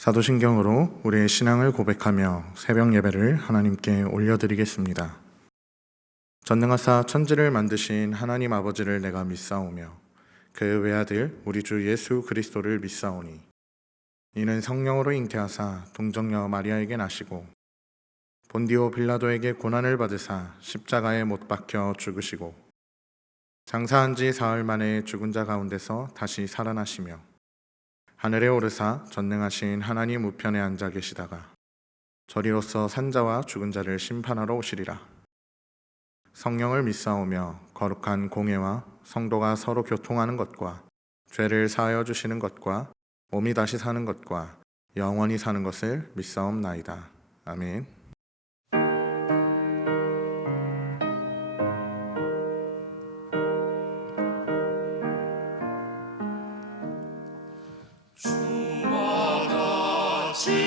사도신경으로 우리의 신앙을 고백하며 새벽 예배를 하나님께 올려드리겠습니다. 전능하사 천지를 만드신 하나님 아버지를 내가 믿사오며 그 외아들 우리 주 예수 그리스도를 믿사오니 이는 성령으로 잉태하사 동정녀 마리아에게 나시고 본디오 빌라도에게 고난을 받으사 십자가에 못 박혀 죽으시고 장사한 지 사흘 만에 죽은 자 가운데서 다시 살아나시며 하늘에 오르사 전능하신 하나님 우편에 앉아 계시다가 저리로서 산자와 죽은 자를 심판하러 오시리라. 성령을 믿사오며 거룩한 공회와 성도가 서로 교통하는 것과 죄를 사하여 주시는 것과 몸이 다시 사는 것과 영원히 사는 것을 믿사옵나이다. 아멘.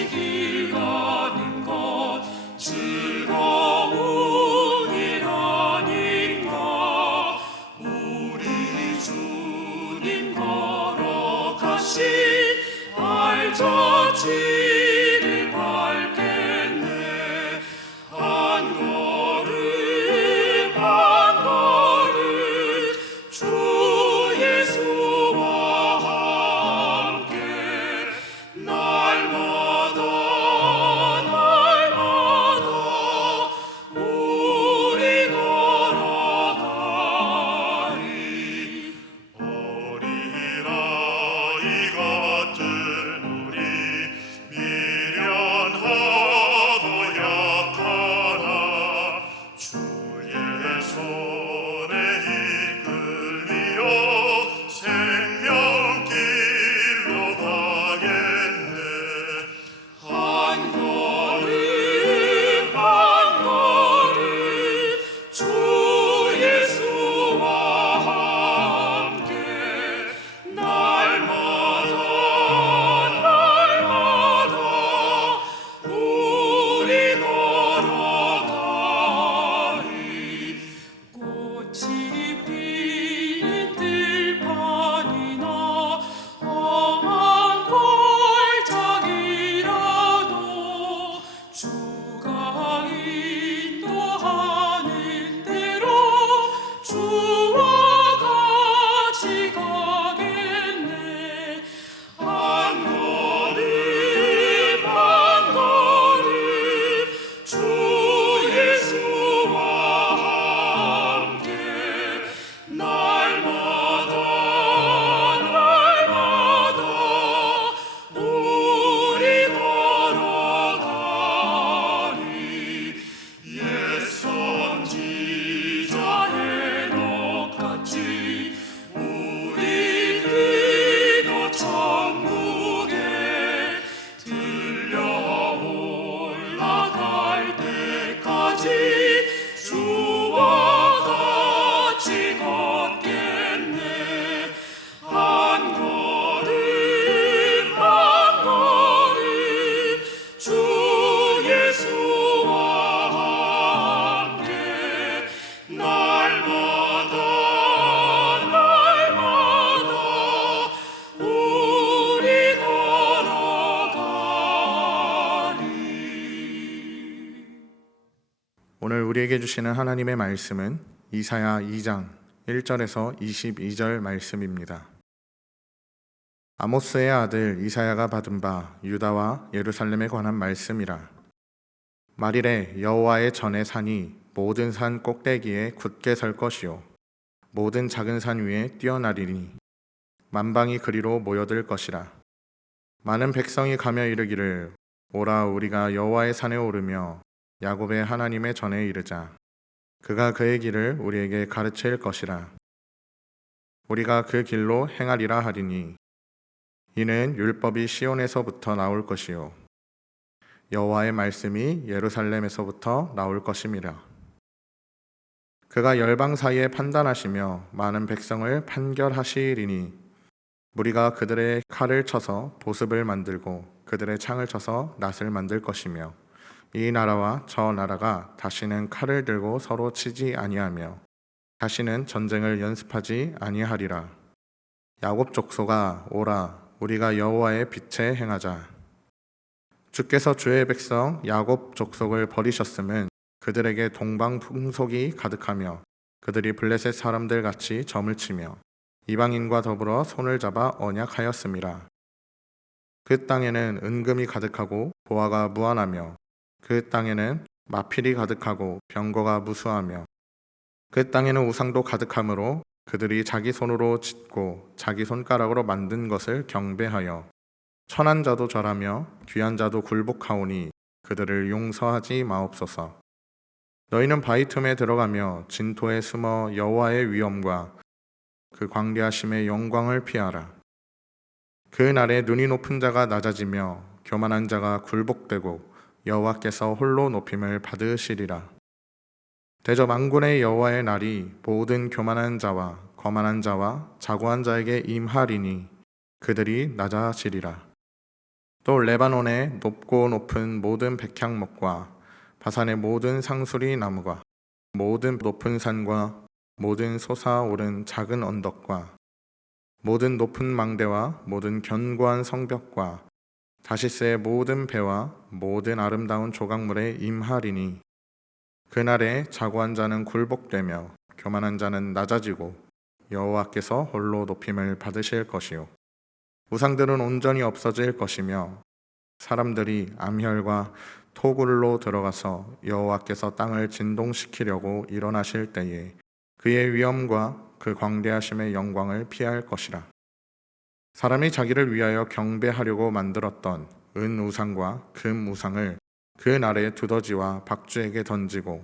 길 가는 것 즐거운 일 아닌가. 우리 주님 걸어가신 발자취를 밟겠네. 한 걸음 한 걸음 주 예수와 함께 날마다 우리 걸어가리. 어린아이 같은 우리 미련하고 약하나 주의 손에 이끌리어 생명길로 가겠네. 한 걸음 한 걸음 주 예수와 함께 날마다 우리 걸어가리. 꽃이 피는 들판이나 험한 골짜기라도 주가 인도하는 대로 주와 같이 가겠네. 한 걸음 한 걸음 주 예수와 함께 날마다 우리 걸어가리. 옛 선지자 헤녹같이 우리들도 천국에 들려 올라갈 때까지 주와 같이 걷겠네. 한 걸음 한 걸음 주 예수와 함께 날마다 우리 걸어가리. 오늘 우리에게 주시는 하나님의 말씀은 이사야 2장 1절에서 22절 말씀입니다. 아모스의 아들 이사야가 받은 바 유다와 예루살렘에 관한 말씀이라. 말일에 여호와의 전의 산이 모든 산 꼭대기에 굳게 설 것이요 모든 작은 산 위에 뛰어나리니 만방이 그리로 모여들 것이라. 많은 백성이 가며 이르기를 오라 우리가 여호와의 산에 오르며 야곱의 하나님의 전에 이르자. 그가 그의 길을 우리에게 가르칠 것이라. 우리가 그 길로 행하리라 하리니 이는 율법이 시온에서부터 나올 것이요 여호와의 말씀이 예루살렘에서부터 나올 것임이라. 그가 열방 사이에 판단하시며 많은 백성을 판결하시리니 무리가 그들의 칼을 쳐서 보습을 만들고 그들의 창을 쳐서 낫을 만들 것이며 이 나라와 저 나라가 다시는 칼을 들고 서로 치지 아니하며 다시는 전쟁을 연습하지 아니하리라. 야곱 족속아 오라 우리가 여호와의 빛에 행하자. 주께서 주의 백성 야곱 족속을 버리셨음은 그들에게 동방 풍속이 가득하며 그들이 블레셋 사람들 같이 점을 치며 이방인과 더불어 손을 잡아 언약하였음이라. 그 땅에는 은금이 가득하고 보화가 무한하며 그 땅에는 마필이 가득하고 병거가 무수하며 그 땅에는 우상도 가득하므로 그들이 자기 손으로 짓고 자기 손가락으로 만든 것을 경배하여 천한 자도 절하며 귀한 자도 굴복하오니 그들을 용서하지 마옵소서. 너희는 바위 틈에 들어가며 진토에 숨어 여호와의 위엄과 그 광대하심의 영광을 피하라. 그 날에 눈이 높은 자가 낮아지며 교만한 자가 굴복되고 여호와께서 홀로 높임을 받으시리라. 대저 만군의 여호와의 날이 모든 교만한 자와 거만한 자와 자고한 자에게 임하리니 그들이 낮아지리라. 또 레바논의 높고 높은 모든 백향목과 바산의 모든 상수리 나무가 모든 높은 산과 모든 솟아오른 작은 언덕과 모든 높은 망대와 모든 견고한 성벽과 다시스의 모든 배와 모든 아름다운 조각물에 임하리니 그날에 자고한 자는 굴복되며 교만한 자는 낮아지고 여호와께서 홀로 높임을 받으실 것이요 우상들은 온전히 없어질 것이며 사람들이 암혈과 토굴로 들어가서 여호와께서 땅을 진동시키려고 일어나실 때에 그의 위엄과 그 광대하심의 영광을 피할 것이라. 사람이 자기를 위하여 경배하려고 만들었던 은 우상과 금 우상을 그 날에 두더지와 박쥐에게 던지고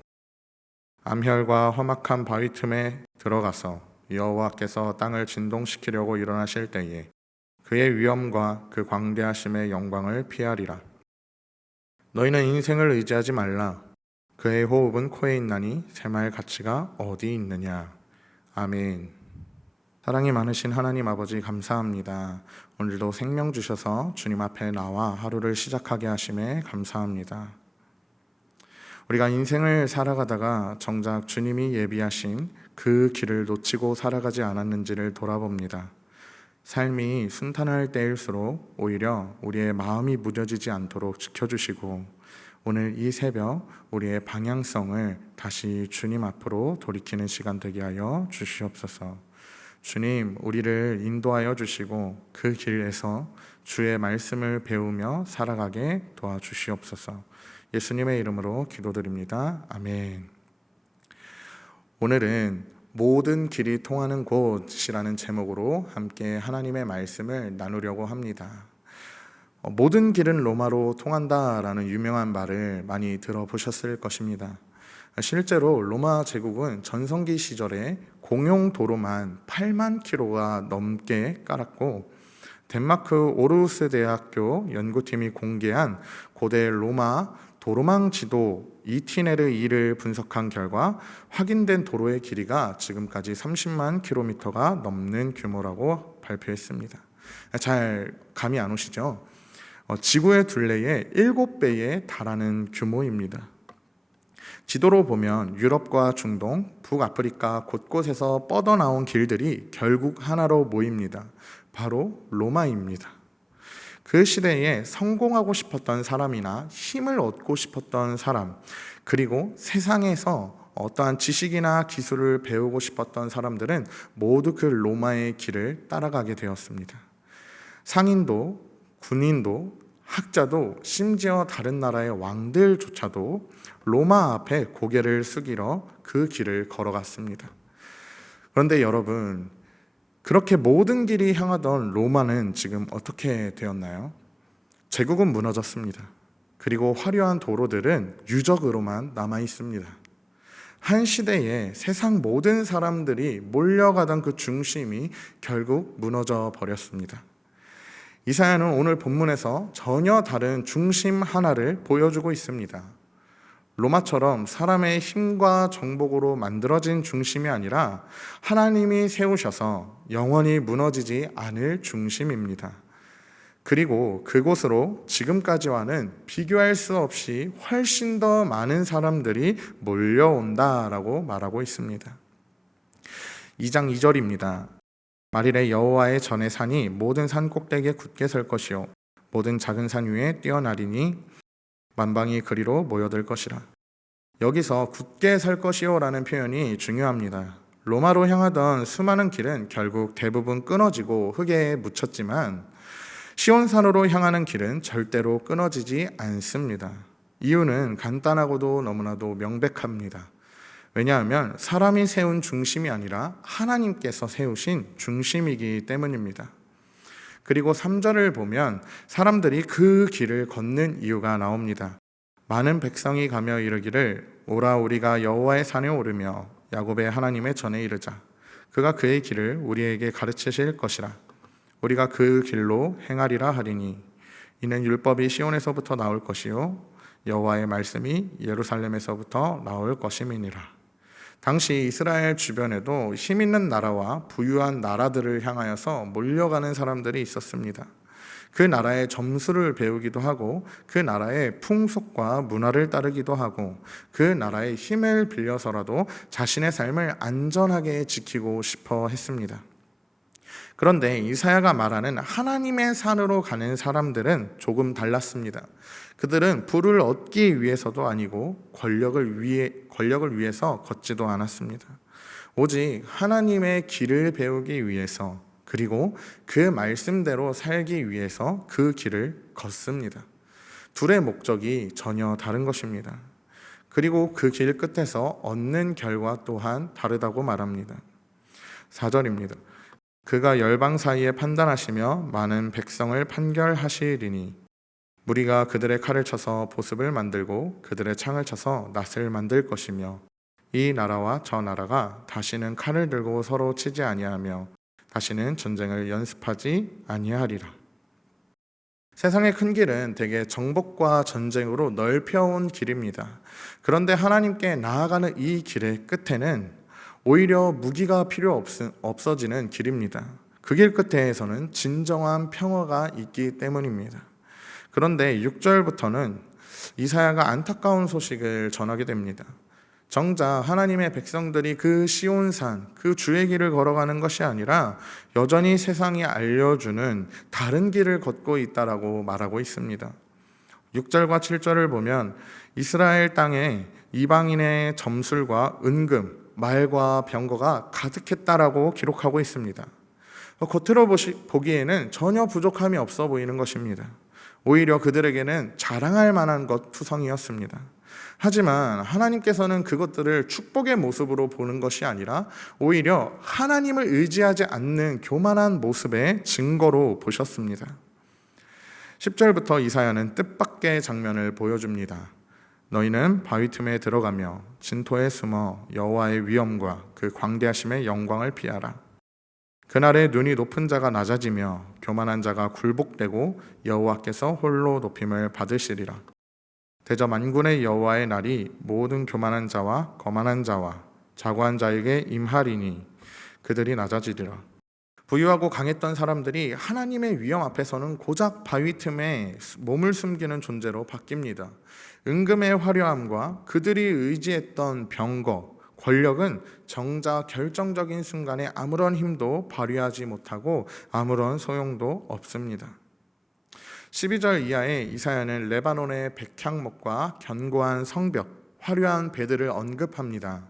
암혈과 험악한 바위 틈에 들어가서 여호와께서 땅을 진동시키려고 일어나실 때에 그의 위엄과 그 광대하심의 영광을 피하리라. 너희는 인생을 의지하지 말라. 그의 호흡은 코에 있나니 샘할 가치가 어디 있느냐. 아멘. 사랑이 많으신 하나님 아버지 감사합니다. 오늘도 생명 주셔서 주님 앞에 나와 하루를 시작하게 하심에 감사합니다. 우리가 인생을 살아가다가 정작 주님이 예비하신 그 길을 놓치고 살아가지 않았는지를 돌아봅니다. 삶이 순탄할 때일수록 오히려 우리의 마음이 무뎌지지 않도록 지켜주시고 오늘 이 새벽 우리의 방향성을 다시 주님 앞으로 돌이키는 시간 되게 하여 주시옵소서. 주님, 우리를 인도하여 주시고 그 길에서 주의 말씀을 배우며 살아가게 도와주시옵소서. 예수님의 이름으로 기도드립니다. 아멘. 오늘은 모든 길이 통하는 곳이라는 제목으로 함께 하나님의 말씀을 나누려고 합니다. 모든 길은 로마로 통한다라는 유명한 말을 많이 들어보셨을 것입니다. 실제로 로마 제국은 전성기 시절에 공용 도로만 8만 킬로가 넘게 깔았고 덴마크 오르우스 대학교 연구팀이 공개한 고대 로마 도로망 지도 이티네르 2를 분석한 결과 확인된 도로의 길이가 지금까지 30만 킬로미터가 넘는 규모라고 발표했습니다. 잘 감이 안 오시죠? 지구의 둘레의 7배에 달하는 규모입니다. 지도로 보면 유럽과 중동, 북아프리카 곳곳에서 뻗어나온 길들이 결국 하나로 모입니다. 바로 로마입니다. 그 시대에 성공하고 싶었던 사람이나 힘을 얻고 싶었던 사람, 그리고 세상에서 어떠한 지식이나 기술을 배우고 싶었던 사람들은 모두 그 로마의 길을 따라가게 되었습니다. 상인도, 군인도, 학자도, 심지어 다른 나라의 왕들조차도 로마 앞에 고개를 숙이러 그 길을 걸어갔습니다. 그런데 여러분, 그렇게 모든 길이 향하던 로마는 지금 어떻게 되었나요? 제국은 무너졌습니다. 그리고 화려한 도로들은 유적으로만 남아 있습니다. 한 시대에 세상 모든 사람들이 몰려가던 그 중심이 결국 무너져 버렸습니다. 이사야는 오늘 본문에서 전혀 다른 중심 하나를 보여주고 있습니다. 로마처럼 사람의 힘과 정복으로 만들어진 중심이 아니라 하나님이 세우셔서 영원히 무너지지 않을 중심입니다. 그리고 그곳으로 지금까지와는 비교할 수 없이 훨씬 더 많은 사람들이 몰려온다라고 말하고 있습니다. 2장 2절입니다. 말일에 여호와의 전에 산이 모든 산 꼭대기에 굳게 설 것이요 모든 작은 산 위에 뛰어나리니 만방이 그리로 모여들 것이라. 여기서 굳게 설 것이요라는 표현이 중요합니다. 로마로 향하던 수많은 길은 결국 대부분 끊어지고 흙에 묻혔지만 시온산으로 향하는 길은 절대로 끊어지지 않습니다. 이유는 간단하고도 너무나도 명백합니다. 왜냐하면 사람이 세운 중심이 아니라 하나님께서 세우신 중심이기 때문입니다. 그리고 3절을 보면 사람들이 그 길을 걷는 이유가 나옵니다. 많은 백성이 가며 이르기를 오라 우리가 여호와의 산에 오르며 야곱의 하나님의 전에 이르자. 그가 그의 길을 우리에게 가르치실 것이라. 우리가 그 길로 행하리라 하리니 이는 율법이 시온에서부터 나올 것이요 여호와의 말씀이 예루살렘에서부터 나올 것임이니라. 당시 이스라엘 주변에도 힘 있는 나라와 부유한 나라들을 향하여서 몰려가는 사람들이 있었습니다. 그 나라의 점수를 배우기도 하고 그 나라의 풍속과 문화를 따르기도 하고 그 나라의 힘을 빌려서라도 자신의 삶을 안전하게 지키고 싶어 했습니다. 그런데 이사야가 말하는 하나님의 산으로 가는 사람들은 조금 달랐습니다. 그들은 부를 얻기 위해서도 아니고 권력을 위해서 걷지도 않았습니다. 오직 하나님의 길을 배우기 위해서 그리고 그 말씀대로 살기 위해서 그 길을 걷습니다. 둘의 목적이 전혀 다른 것입니다. 그리고 그 길 끝에서 얻는 결과 또한 다르다고 말합니다. 4절입니다. 그가 열방 사이에 판단하시며 많은 백성을 판결하시리니 무리가 그들의 칼을 쳐서 보습을 만들고 그들의 창을 쳐서 낫을 만들 것이며 이 나라와 저 나라가 다시는 칼을 들고 서로 치지 아니하며 다시는 전쟁을 연습하지 아니하리라. 세상의 큰 길은 대개 정복과 전쟁으로 넓혀온 길입니다. 그런데 하나님께 나아가는 이 길의 끝에는 오히려 무기가 필요 없어지는 길입니다. 그 길 끝에서는 진정한 평화가 있기 때문입니다. 그런데 6절부터는 이사야가 안타까운 소식을 전하게 됩니다. 정작 하나님의 백성들이 그 시온산, 그 주의 길을 걸어가는 것이 아니라 여전히 세상이 알려주는 다른 길을 걷고 있다라고 말하고 있습니다. 6절과 7절을 보면 이스라엘 땅에 이방인의 점술과 은금, 말과 병거가 가득했다라고 기록하고 있습니다. 겉으로 보기에는 전혀 부족함이 없어 보이는 것입니다. 오히려 그들에게는 자랑할 만한 것 투성이었습니다. 하지만 하나님께서는 그것들을 축복의 모습으로 보는 것이 아니라 오히려 하나님을 의지하지 않는 교만한 모습의 증거로 보셨습니다. 10절부터 이사야는 뜻밖의 장면을 보여줍니다. 너희는 바위 틈에 들어가며 진토에 숨어 여호와의 위엄과 그 광대하심의 영광을 피하라. 그날에 눈이 높은 자가 낮아지며 교만한 자가 굴복되고 여호와께서 홀로 높임을 받으시리라. 대저 만군의 여호와의 날이 모든 교만한 자와 거만한 자와 자고한 자에게 임하리니 그들이 낮아지리라. 부유하고 강했던 사람들이 하나님의 위엄 앞에서는 고작 바위 틈에 몸을 숨기는 존재로 바뀝니다. 은금의 화려함과 그들이 의지했던 병거, 권력은 정작 결정적인 순간에 아무런 힘도 발휘하지 못하고 아무런 소용도 없습니다. 12절 이하에 이사야는 레바논의 백향목과 견고한 성벽, 화려한 배들을 언급합니다.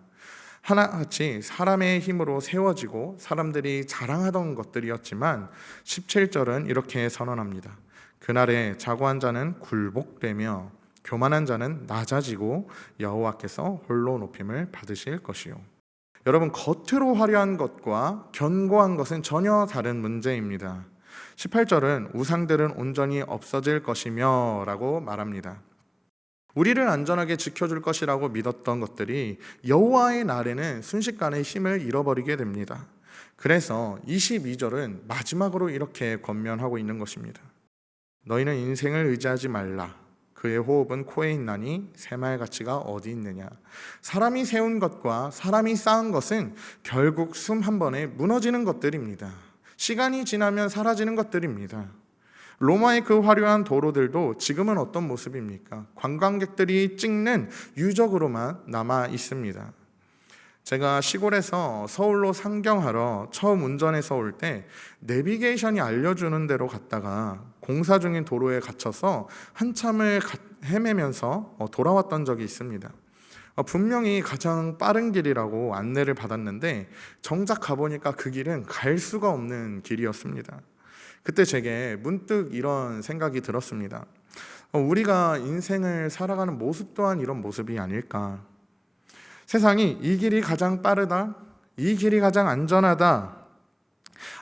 하나같이 사람의 힘으로 세워지고 사람들이 자랑하던 것들이었지만 17절은 이렇게 선언합니다. 그날에 자고한 자는 굴복되며 교만한 자는 낮아지고 여호와께서 홀로 높임을 받으실 것이요. 여러분, 겉으로 화려한 것과 견고한 것은 전혀 다른 문제입니다. 18절은 우상들은 온전히 없어질 것이며 라고 말합니다. 우리를 안전하게 지켜줄 것이라고 믿었던 것들이 여호와의 날에는 순식간에 힘을 잃어버리게 됩니다. 그래서 22절은 마지막으로 이렇게 권면하고 있는 것입니다. 너희는 인생을 의지하지 말라. 그의 호흡은 코에 있나니 새말 가치가 어디 있느냐. 사람이 세운 것과 사람이 쌓은 것은 결국 숨 한 번에 무너지는 것들입니다. 시간이 지나면 사라지는 것들입니다. 로마의 그 화려한 도로들도 지금은 어떤 모습입니까? 관광객들이 찍는 유적으로만 남아 있습니다. 제가 시골에서 서울로 상경하러 처음 운전해서 올 때 내비게이션이 알려주는 대로 갔다가 공사 중인 도로에 갇혀서 한참을 헤매면서 돌아왔던 적이 있습니다. 분명히 가장 빠른 길이라고 안내를 받았는데 정작 가보니까 그 길은 갈 수가 없는 길이었습니다. 그때 제게 문득 이런 생각이 들었습니다. 우리가 인생을 살아가는 모습 또한 이런 모습이 아닐까. 세상이 이 길이 가장 빠르다, 이 길이 가장 안전하다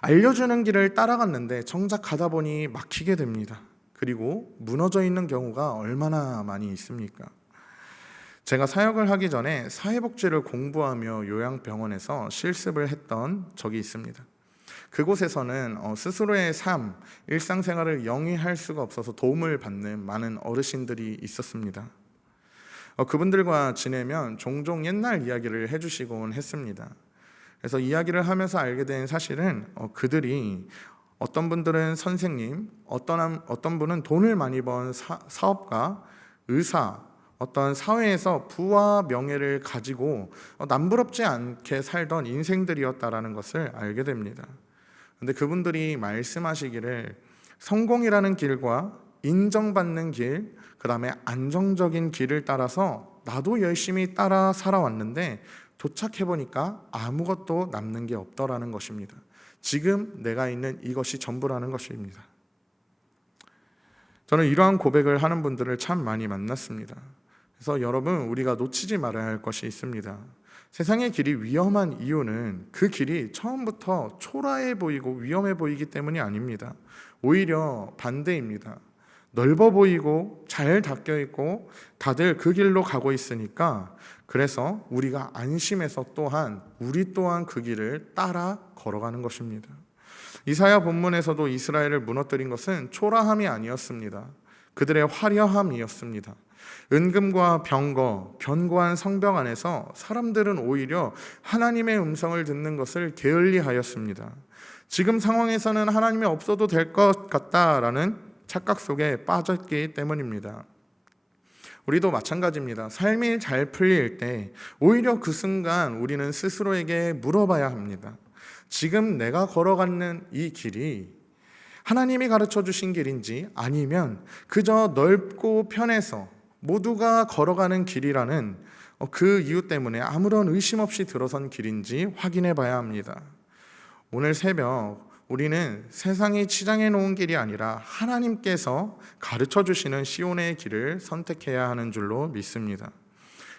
알려주는 길을 따라갔는데 정작 가다 보니 막히게 됩니다. 그리고 무너져 있는 경우가 얼마나 많이 있습니까? 제가 사역을 하기 전에 사회복지를 공부하며 요양병원에서 실습을 했던 적이 있습니다. 그곳에서는 스스로의 삶, 일상생활을 영위할 수가 없어서 도움을 받는 많은 어르신들이 있었습니다. 그분들과 지내면 종종 옛날 이야기를 해주시곤 했습니다. 그래서 이야기를 하면서 알게 된 사실은 그들이 어떤 분들은 선생님, 어떤 분은 돈을 많이 번 사업가, 의사, 어떤 사회에서 부와 명예를 가지고 남부럽지 않게 살던 인생들이었다라는 것을 알게 됩니다. 근데 그분들이 말씀하시기를 성공이라는 길과 인정받는 길, 그 다음에 안정적인 길을 따라서 나도 열심히 따라 살아왔는데 도착해보니까 아무것도 남는 게 없더라는 것입니다. 지금 내가 있는 이것이 전부라는 것입니다. 저는 이러한 고백을 하는 분들을 참 많이 만났습니다. 그래서 여러분, 우리가 놓치지 말아야 할 것이 있습니다. 세상의 길이 위험한 이유는 그 길이 처음부터 초라해 보이고 위험해 보이기 때문이 아닙니다. 오히려 반대입니다. 넓어 보이고 잘 닦여 있고 다들 그 길로 가고 있으니까 그래서 우리가 안심해서 우리 또한 그 길을 따라 걸어가는 것입니다. 이사야 본문에서도 이스라엘을 무너뜨린 것은 초라함이 아니었습니다. 그들의 화려함이었습니다. 은금과 병거, 견고한 성벽 안에서 사람들은 오히려 하나님의 음성을 듣는 것을 게을리하였습니다. 지금 상황에서는 하나님이 없어도 될 것 같다라는 착각 속에 빠졌기 때문입니다. 우리도 마찬가지입니다. 삶이 잘 풀릴 때 오히려 그 순간 우리는 스스로에게 물어봐야 합니다. 지금 내가 걸어가는 이 길이 하나님이 가르쳐 주신 길인지 아니면 그저 넓고 편해서 모두가 걸어가는 길이라는 그 이유 때문에 아무런 의심 없이 들어선 길인지 확인해 봐야 합니다. 오늘 새벽 우리는 세상이 치장해 놓은 길이 아니라 하나님께서 가르쳐 주시는 시온의 길을 선택해야 하는 줄로 믿습니다.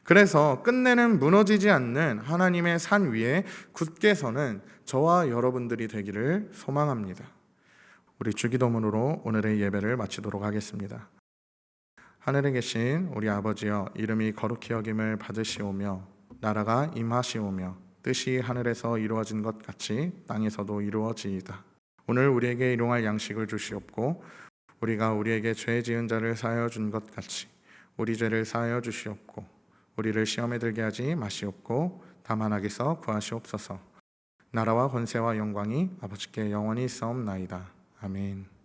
그래서 끝내는 무너지지 않는 하나님의 산 위에 굳게 서는 저와 여러분들이 되기를 소망합니다. 우리 주기도문으로 오늘의 예배를 마치도록 하겠습니다. 하늘에 계신 우리 아버지여, 이름이 거룩히 여김을 받으시오며 나라가 임하시오며 뜻이 하늘에서 이루어진 것 같이 땅에서도 이루어지이다. 오늘 우리에게 일용할 양식을 주시옵고 우리가 우리에게 죄 지은 자를 사하여 준 것 같이 우리 죄를 사하여 주시옵고 우리를 시험에 들게 하지 마시옵고 다만 악에서 구하시옵소서. 나라와 권세와 영광이 아버지께 영원히 있사옵나이다. 아멘.